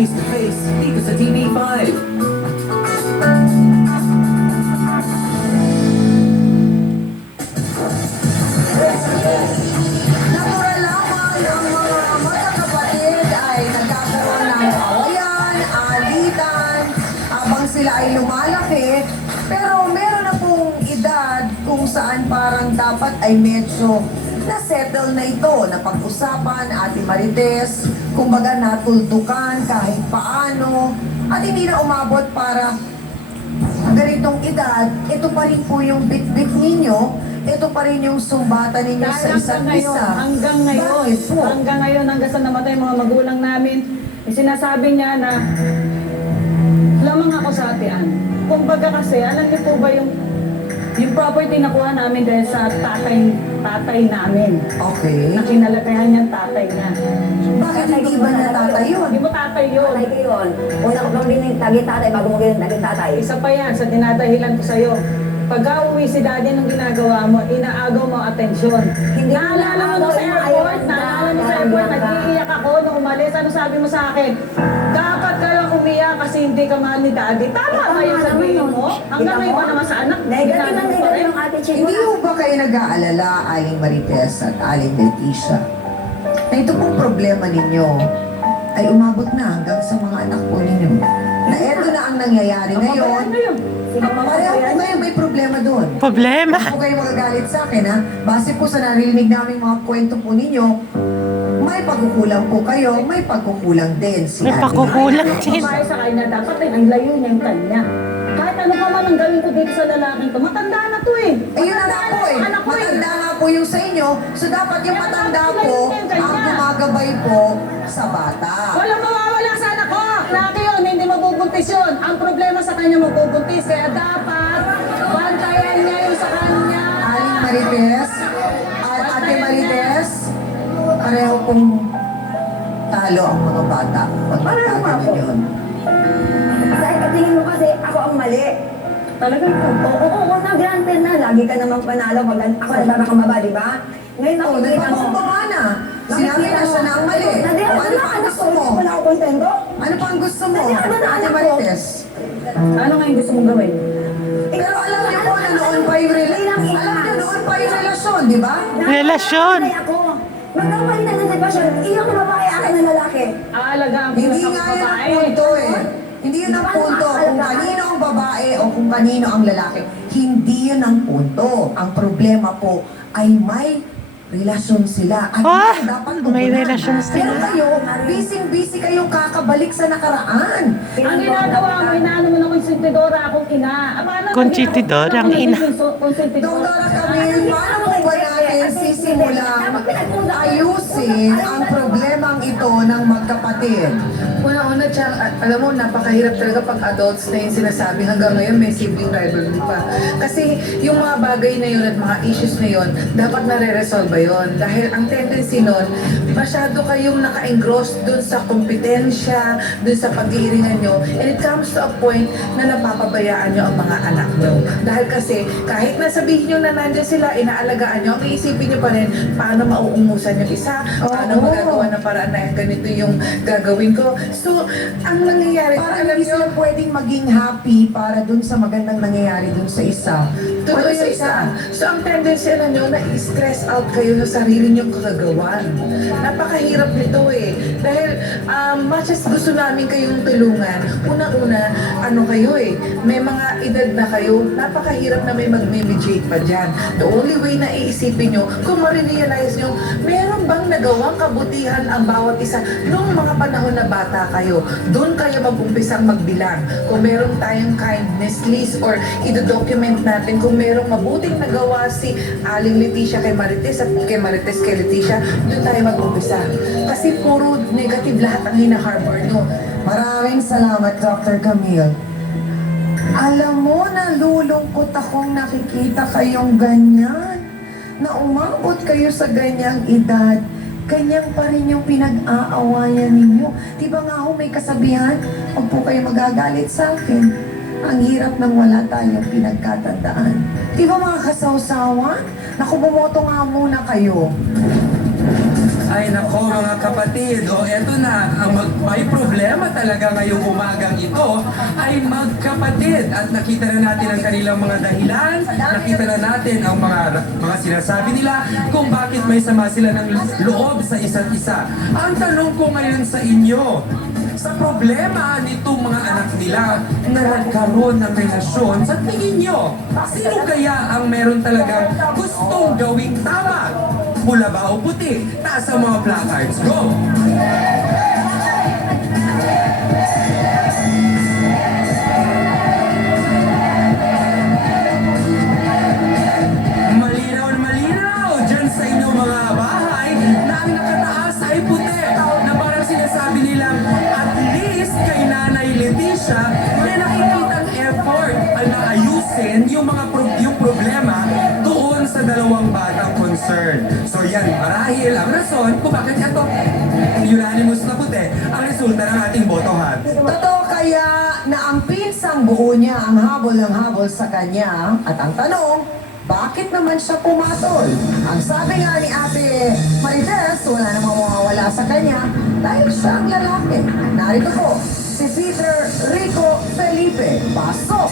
face to face dito sa TV5. Natural lamang ng mga magkakapatid ay nagkakaroon ng awayan, alitan, habang sila ay lumalaki. Pero meron na pong edad kung saan parang dapat ay medyo na-settle na ito, napag-usapan, Ate Marites, kumbaga natultukan kahit paano, at hindi na umabot para ganitong edad, ito pa rin po yung bit-bit ninyo, ito pa rin yung sumbatan ninyo sa isa't isa. Hanggang ngayon, Bakit po? hanggang ngayon, hanggang sa namatay mga magulang namin, sinasabi niya na lamang ako sa atian. Kumbaga kasi, alam niyo po ba yung property na kuha namin dahil sa tatay namin. Okay. Na kinalagayan niyang tatay niya. Bakit hindi ba natatay yun? Hindi mo tatay yun. Tatay ko yun. Una ko lang din yung tagi tatay bago mo ganyan tagi tatay. Isa pa yan sa dinadahilan ko sa'yo. Pagka uwi si daddy nung ginagawa mo, inaagaw mo ang atensyon. Hindi Naalala mo nung sa airport, naalala mo sa airport, nag-iiyak ako nung umalis. Ano sabi mo sa akin? Dapat ka lang umiyak kasi hindi ka mahal ni daddy. Tama ba yung sabihin mo? Hanggang ngayon ba naman sa anak? Negative ang ginagawa mo pa negative rin? ng ate Chico. Hindi mo ba kayo nag-aalala, Aling Marites at Aling Leticia, na ito pong problema ninyo ay umabot na hanggang sa mga anak po ninyo? Na eto na ang nangyayari ngayon. Pareho po kayo may problema doon. Problema. Huwag po kayo magagalit sa akin, ha? Base po sa narinig namin mga kwento po ninyo, may pagkukulang po kayo, may pagkukulang din si May Ate pagkukulang Marites. din. Kumain sa kanya, dapat ay ang layo niya yung kanya. Kahit ano pa man ang gawin ko dito sa lalaking to, matanda na to eh. Ayun na nga po eh. Anak ko eh. Matanda nga po yung sa inyo. So dapat yung Kaya matanda dapat po sila yung kanya. ang gumagabay po sa bata. Walang mawawala sa anak ko. Laki yun, hindi mabubuntis yun. Ang problema sa kanya mabubuntis. Kaya dapat, bantayan niya yung sa kanya. Aling Marites, at Ate Marites, pareho pong talo ang mga bata. Pag Pareho nga po. yun. Sa tingin mo kasi ako ang mali. Talagang ito. Oo, na granted na. Lagi ka namang panalo pag ako nagkakambaba, di ba? Ngayon Oh, nakikita mo. nagpapakumbaba na. Sinabi na siya na ang mali. Nadi, O, ano pa ang anak gusto ko, mo? wala ako kontento. Ano pa ang gusto mo, Nadi, ano na Ate anak ko? Marites? Ano nga yung gusto mong gawin? Pero alam niyo po na noon pa yung alam niyo noon pa yung relasyon, di ba? Relasyon. Nanay ako. Magkakapalit na ng sitwasyon. Iyong babae, akin ng lalaki. Aalagaan ko Hindi sa nga yun ang babae. punto eh. Hindi yun ang punto kung kanino ang babae o kung kanino ang lalaki. Hindi yun ang punto. Ang problema po ay may relasyon sila. At Ah, yun ang dapat may tugunan. relasyon Pero sila. kayo, busy kayong kakabalik sa nakaraan. Ang ginagawa mo, inaano mo na konsentidora akong ina. Paano Konsentidora ang ina. Konsentidora. Dr. Camille, paano po ba natin sisimulang ayusin ang problemang ito ng magkapatid? Una-una, Chang, alam mo, napakahirap talaga pag adults na yung sinasabi. Hanggang ngayon, may sibling rivalry pa. Kasi yung mga bagay na yun at mga issues na yun, dapat nare-resolve yun. Dahil ang tendency nun, masyado kayong naka-engross dun sa kompetensya, dun sa pag-iiringan nyo, and it comes to a point na napapabayaan nyo ang mga anak nyo. Dahil kasi, kahit nasabihin nyo na nandyan sila, inaalagaan nyo, ang iisipin nyo pa rin, paano mauungusan yung isa, paano Oo. magagawa ng paraan na ganito yung gagawin ko. So, ang nangyayari, Parang alam hindi nyo, sila pwedeng maging happy para dun sa magandang nangyayari dun sa isa. totoo Or sa yung isa. So, ang tendency na nyo, na-stress out kayo sa sarili nyong kagagawan. Napakahirap nito eh. Dahil, much as gusto namin kayong tulungan, una-una, ano kayo eh, may mga edad na kayo, napakahirap na may mag-mediate pa dyan. The only way na iisipin nyo, kung marirealize nyo, meron bang nagawang kabutihan ang bawat isa noong mga panahon na bata kayo, doon kayo mag-umpisang magbilang. Kung meron tayong kindness list or i-document natin kung merong mabuting nagawa si Aling Leticia kay Marites at kay Marites kay Leticia, doon tayo mag-umpisa. Kasi puro negative lahat ang hina-harbor nyo. Maraming salamat, Dr. Camille. Alam mo, nalulungkot akong nakikita kayong ganyan. Na umabot kayo sa ganyang edad, ganyan pa rin yung pinag-aawayan ninyo. Di ba nga ho may kasabihan? Huwag po kayo magagalit sa akin. Ang hirap nang wala tayong pinagkatandaan. Di ba mga kasawsawan? Naku, bumoto nga muna kayo. Ay nako mga kapatid, o eto na, may problema talaga ngayong umagang ito ay magkapatid at nakita na natin ang kanilang mga dahilan, nakita na natin ang mga sinasabi nila kung bakit may sama sila ng loob sa isa't isa. Ang tanong ko ngayon sa inyo, sa problema nitong mga anak nila na nagkaroon ng relasyon, sa tingin nyo, sino kaya ang meron talagang gustong gawing tama? Pula ba o puti? Taas ang mga placards. Go! Malinaw na malinaw dyan sa inyong mga bahay na ang nakataas ay puti na parang sinasabi nilang at least kay Nanay Leticia may nakikitang effort na ayusin yung yung problema doon sa dalawang batang concern. So yan, marahil ang rason kung bakit ito unanimous na puti ang resulta ng ating botohan. Totoo kaya na ang pinsang buo niya ang habol ng habol sa kanya at ang tanong, bakit naman siya pumatol? Ang sabi nga ni Ate Marites, wala namang mawawala sa kanya dahil siya ang lalaki. Narito po, si Peter Rico Felipe. Pasok!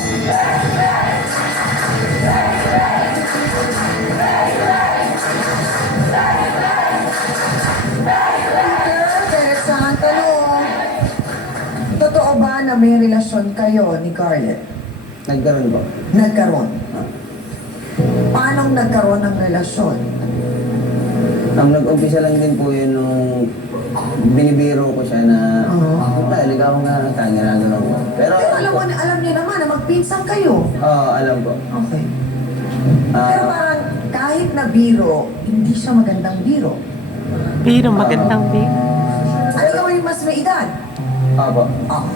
Peter, interesang tanong. Totoo ba na may relasyon kayo ni Garlet? Nagkaroon po. Nagkaroon. Paano nagkaroon ng relasyon? Ang nag-umpisa lang din po yun nung binibiro ko siya na ligaw ko nga, ginagawa ko. Pero Alam niyo naman na magpinsang kayo. oo, alam ko. Okay. Pero parang kahit na biro, hindi siya magandang biro. Pero magandang big. Ano ikaw yung mas may edad? Opo.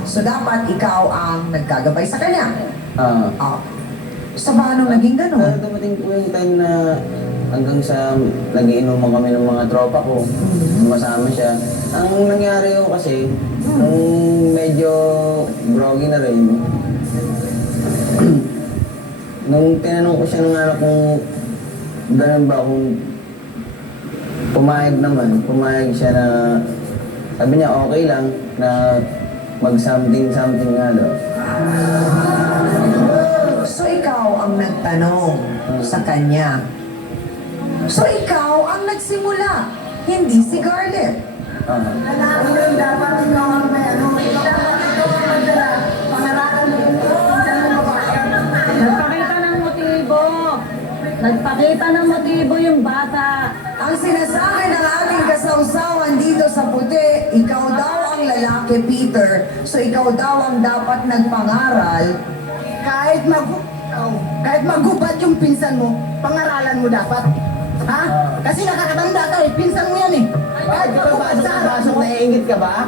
So dapat ikaw ang nagkagabay sa kanya. Ah. So paano naging Pero ganun? dumating po yung time na hanggang sa nagiinuman kami ng mga tropa ko, sumasama siya. Ang nangyari yun kasi, nung medyo groggy na rin, nung tinanong ko siya ng anak kung ganun ba, kung pumayag siya na, sabi niya okay lang na mag-something nga daw. So ikaw ang nagtanong sa kanya. So ikaw ang nagsimula, hindi si Garlet. Nagpakita ng motibo. Nagpakita ng motibo yung bata. Ang sinasabi ng ating kasawsawan dito sa puti, ikaw daw ang lalaki, Peter. So ikaw daw ang dapat nagpangaral. Kahit magubad yung pinsan mo, pangaralan mo dapat. Ha? Kasi nakakatanda ka eh, pinsan mo yan eh. Kahit Pasok naiingit ka ba?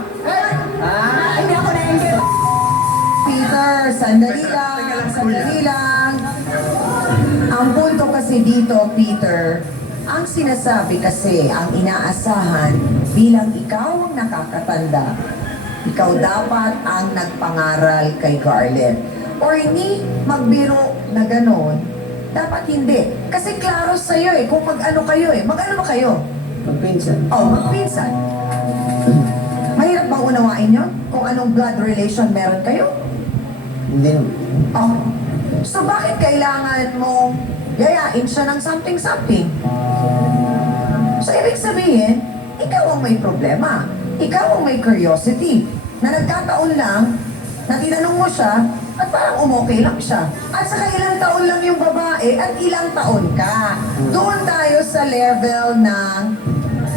Hindi ako nainggit. Peter, sandali lang. Ang punto kasi dito, Peter, ang sinasabi kasi, ang inaasahan bilang ikaw ang nakakatanda, ikaw dapat ang nagpangaral kay Garlet. Or hindi magbiro na ganon, dapat hindi. Kasi klaro sa'yo eh, kung mag-ano kayo eh. Mag-ano ba kayo? Magpinsan. Magpinsan. Mahirap bang unawain yun? Kung anong blood relation meron kayo? Hindi naman. So bakit kailangan mo yayain siya ng something-something? So ibig sabihin, ikaw ang may problema. Ikaw ang may curiosity. Na nagkataon lang, na tinanong mo siya, at parang umokay lang siya. At saka ilang taon lang yung babae at ilang taon ka. Doon tayo sa level ng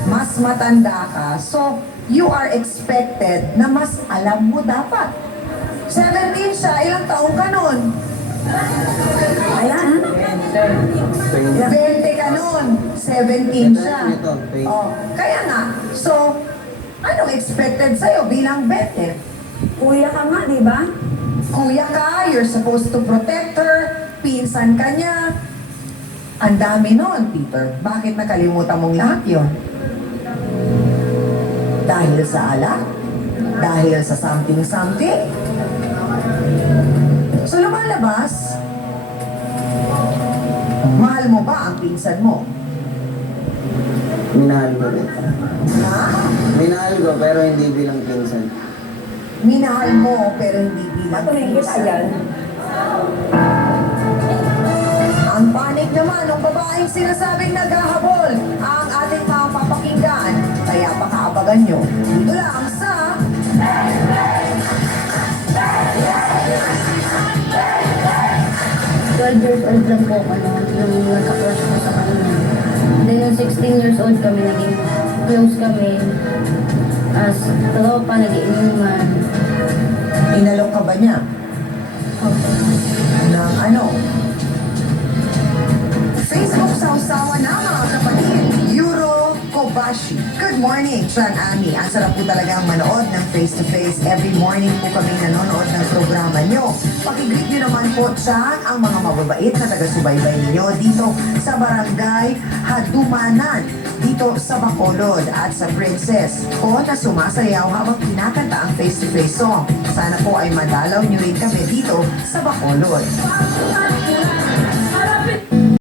mas matanda ka. So, you are expected na mas alam mo dapat. 17 siya, ilang taon ka nun? Ayan. 20 ka nun. 17 siya. Ito, 20. Kaya nga. So, anong expected sa'yo bilang 20? Kuya ka nga, di ba? Kuya ka, you're supposed to protect her, pinsan ka niya. Ang dami nun, Peter. Bakit nakalimutan mong lahat yun? Dahil sa alak? Dahil sa something-something? So lumalabas, mahal mo ba ang pinsan mo? Minahal ko rin. Ha? Minahal ko pero hindi bilang pinsan. minahal mo pero hindi bilang pinsan. Ang panig naman ng babaeng sinasabing naghahabol ang ating mga papakinggan. Kaya pakaabagan nyo. Dito lang sa 12 years old lang po ako nung nagka-crush ko sa kanya. Then nung 16 years old kami, naging close kami. As tropa, nag-iinuman. inalok ka ba niya? Ng ano? Facebook sausawa na mga kapatid. Euro Kobashi. Good morning, Chan Ami. Ang sarap po talagang manood ng face-to-face. Every morning po kami nanonood ng programa nyo. Pakigreet nyo naman po, Chan, ang mga mababait na taga-subaybay ninyo dito sa Barangay Hadumanan, dito sa Bacolod at sa Princess o na sumasayaw habang kinakanta ang face-to-face song. Sana po ay madalaw nyo rin kami dito sa Bacolod.